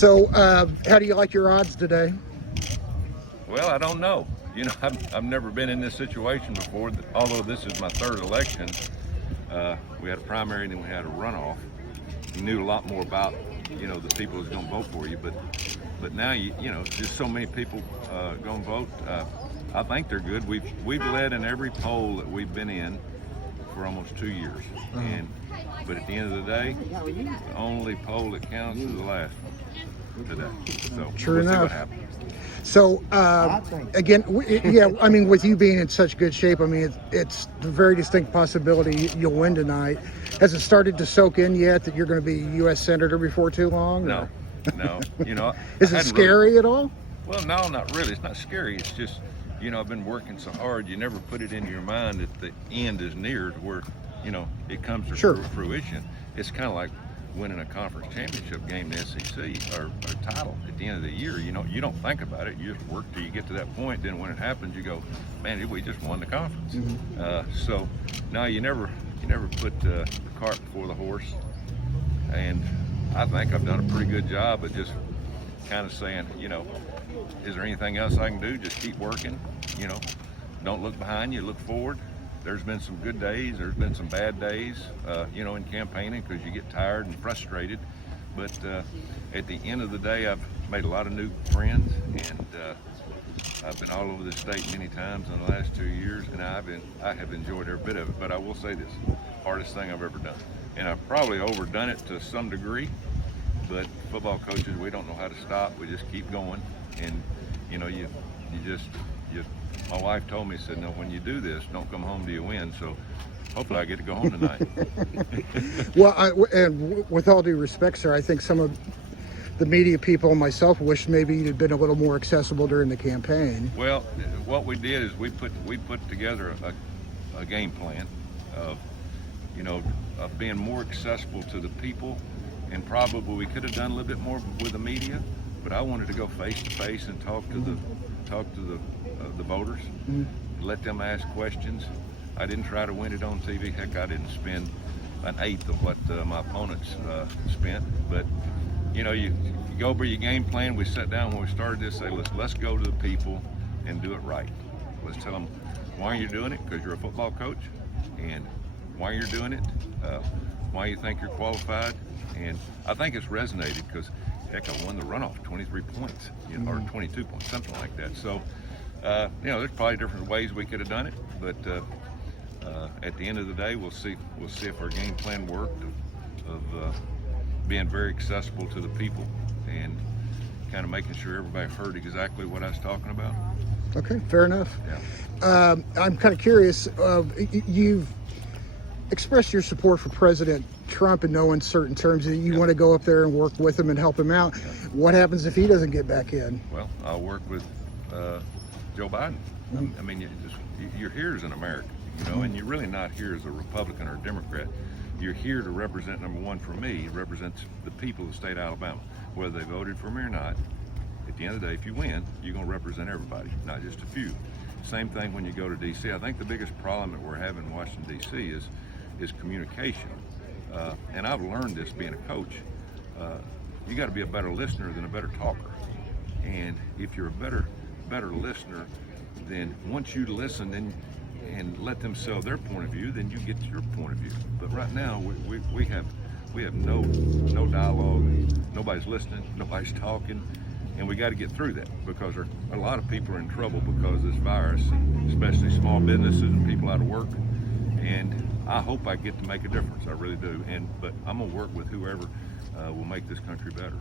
So, how do you like your odds today? Well, I don't know. You know, I've never been in this situation before. Although this is my third election, we had a primary and then we had a runoff. You knew a lot more about, you know, the people who's going to vote for you, but now you know, just so many people going to vote. I think they're good. We've led in every poll that we've been in for almost 2 years, but at the end of the day, the only poll that counts is the last one today. So True we'll see enough. what happens. So, again, yeah, I mean, with you being in such good shape, I mean, it's a very distinct possibility you'll win tonight. Has it started to soak in yet that you're going to be U.S. Senator before too long? No, no. You know, Is I it hadn't scary really, at all? well, no, not really. It's not scary. It's just, you know, I've been working so hard. You never put it into your mind that the end is near to where, you know, it comes to Sure. fruition. It's kind of like winning a conference championship game in the SEC or title at the end of the year. You know, you don't think about it. You just work till you get to that point. Then when it happens, you go, man, we just won the conference. So no, you never put the cart before the horse. And I think I've done a pretty good job of just kind of saying, you know, is there anything else I can do? Just keep working. You know, don't look behind you, look forward. There's been some good days, there's been some bad days, you know, in campaigning because you get tired and frustrated. But at the end of the day, I've made a lot of new friends, and I've been all over the state many times in the last 2 years, and I have enjoyed every bit of it. But I will say this, hardest thing I've ever done. And I've probably overdone it to some degree, but football coaches, we don't know how to stop. We just keep going. And, you know, you my wife told me, said, no, when you do this, don't come home till you win. So hopefully I get to go home tonight. Well, and with all due respect, sir, I think some of the media people and myself wish maybe you'd been a little more accessible during the campaign. Well, what we did is we put together a game plan of, you know, of being more accessible to the people, and probably we could have done a little bit more with the media, but I wanted to go face to face and talk to the voters, let them ask questions. I didn't try to win it on TV. Heck, I didn't spend an eighth of what my opponents spent. But you know, you go over your game plan. We sat down when we started this, say, let's go to the people and do it right. Let's tell them why you're doing it, because you're a football coach, and why you're doing it, why you think you're qualified. And I think it's resonated because, heck, I won the runoff 23 points, you know, or 22 points, something like that. So, you know, there's probably different ways we could have done it, but at the end of the day, we'll see if our game plan worked of being very accessible to the people and kind of making sure everybody heard exactly what I was talking about. Okay, fair enough. Yeah. I'm kind of curious. You've expressed your support for President Trump in no uncertain terms. That you want to go up there and work with him and help him out. What happens if he doesn't get back in? Well, I'll work with Joe Biden. I mean, you're here as an American, you know, and you're really not here as a Republican or a Democrat. You're here to represent, number one, for me, represents the people of the state of Alabama, whether they voted for me or not. At the end of the day, if you win, you're going to represent everybody, not just a few. Same thing when you go to D.C. I think the biggest problem that we're having in Washington, D.C. is communication. And I've learned this being a coach. You got to be a better listener than a better talker. And if you're a better listener, then once you listen and let them sell their point of view, then you get your point of view. But right now, we have no dialogue. Nobody's listening. Nobody's talking. And we got to get through that, because a lot of people are in trouble because of this virus, especially small businesses and people out of work. And I hope I get to make a difference. I really do. But I'm gonna work with whoever will make this country better.